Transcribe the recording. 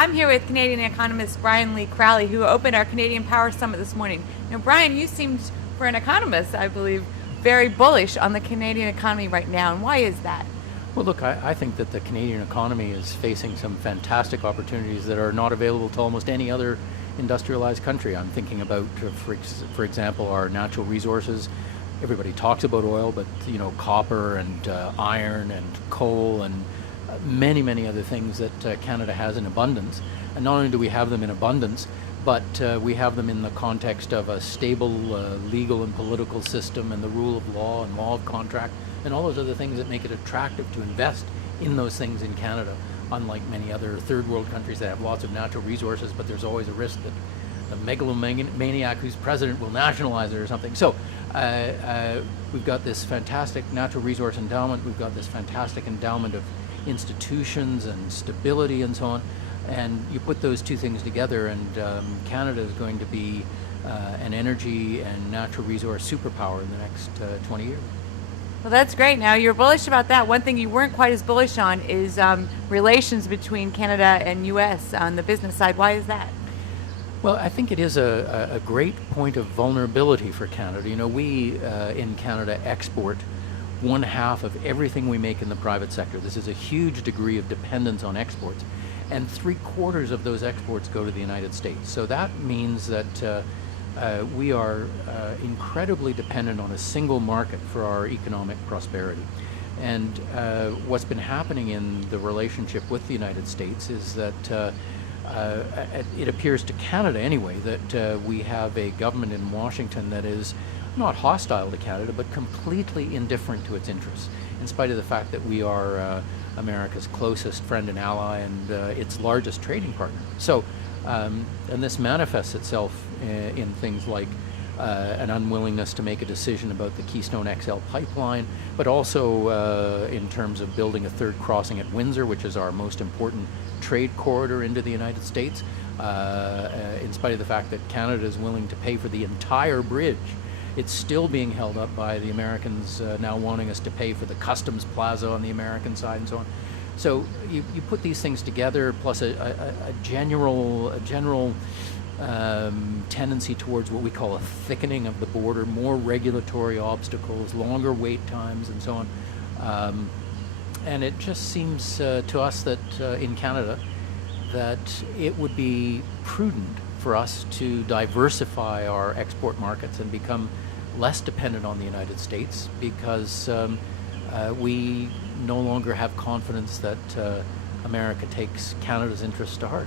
I'm here with Canadian economist Brian Lee Crowley, who opened our Canadian Power Summit this morning. Now, Brian, you seemed, for an economist, I believe, very bullish on the Canadian economy right now, and why is that? Well, look, I think that the Canadian economy is facing some fantastic opportunities that are not available to almost any other industrialized country. I'm thinking about, for example, our natural resources. Everybody talks about oil, but copper and iron and coal and many other things that Canada has in abundance. And not only do we have them in abundance, but we have them in the context of a stable legal and political system and the rule of law and law of contract and all those other things that make it attractive to invest in those things in Canada, unlike many other third world countries that have lots of natural resources, but there's always a risk that the megalomaniac who's president will nationalize it or something. So we've got this fantastic natural resource endowment, we've got this fantastic endowment of institutions and stability and so on, and you put those two things together and Canada is going to be an energy and natural resource superpower in the next 20 years. Well, that's great. Now, you're bullish about that. One thing you weren't quite as bullish on is relations between Canada and U.S. on the business side. Why is that? Well, I think it is a great point of vulnerability for Canada. We in Canada export 1/2 of everything we make in the private sector. This is a huge degree of dependence on exports, and 3/4 of those exports go to the United States. So that means that we are incredibly dependent on a single market for our economic prosperity. And what's been happening in the relationship with the United States is that it appears to Canada anyway that we have a government in Washington that is not hostile to Canada, but completely indifferent to its interests, in spite of the fact that we are America's closest friend and ally and its largest trading partner. So, and this manifests itself in things like an unwillingness to make a decision about the Keystone XL pipeline, but also in terms of building a third crossing at Windsor, which is our most important trade corridor into the United States, in spite of the fact that Canada is willing to pay for the entire bridge. It's still being held up by the Americans now wanting us to pay for the customs plaza on the American side and so on. So you put these things together, plus a general tendency towards what we call a thickening of the border, more regulatory obstacles, longer wait times and so on. And it just seems to us that in Canada that it would be prudent for us to diversify our export markets and become less dependent on the United States, because we no longer have confidence that America takes Canada's interests to heart.